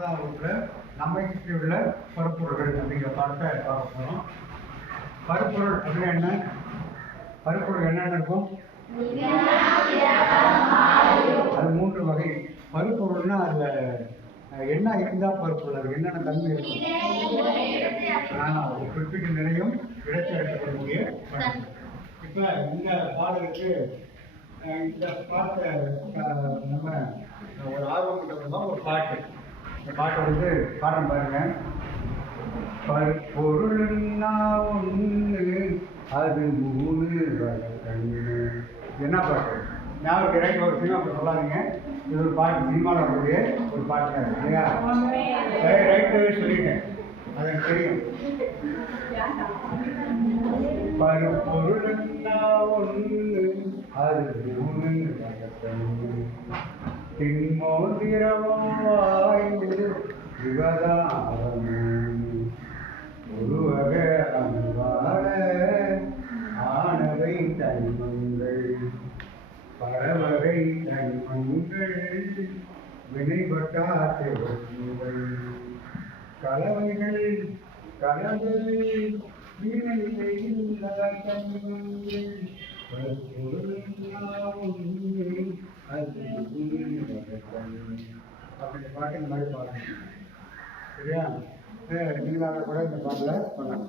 ஒன்பதாம் வகுப்புல நம்மை சுற்றியுள்ள பருப்பொருள்கள் அப்படிங்கிற பாடத்தை பார்க்க போகிறோம் பருப்பொருள் அப்படின்னா என்ன? பருப்பொருள் என்னென்ன இருக்கும்? அது மூன்று வகை. பருப்பொருள்னா அதில் என்ன இருந்தால் பருப்பொருள் அது என்னென்ன தன்மை இருக்கும் ஆனால் ஒரு குறிப்பிட்ட நிலையும் இடத்தை எடுத்துக்கொள்ளக்கூடிய இப்போ இந்த பாடலுக்கு இந்த பாட்டை அஹ், நம்ம ஒரு ஆர்வம் கொண்டவங்க ஒரு பாட்டு இந்த பாட்டை பாடம் பாருங்க. பொருள் ஒன்று அது மூணு என்ன பாட்டு? ஞாபகம் ரைட் ஒரு சினிமா பாட்டு சொல்லாதீங்க. இது ஒரு பாட்டு சினிமாவில் வரக்கூடிய ஒரு பாட்டு தான் இல்லையா? ரைட்டு சொல்லிட்டேன். அது எனக்கு தெரியும் பருப்பொருள்னா ஒன்று அது மூணு வகை கண்ணு தின்மோதிரமும் அன்பாள ஆனவை தன்மங்கள். பரவகை தன்மங்கள் வினைபட்டாத்தை கலவைகள் கலவை வீணை செய்கின்ற தன்மங்கள். அப்படி பாட்டு இந்த மாதிரி பாருங்க சரியா? நீங்களாக கூட இந்த பாட்டில் பண்ணலாம்.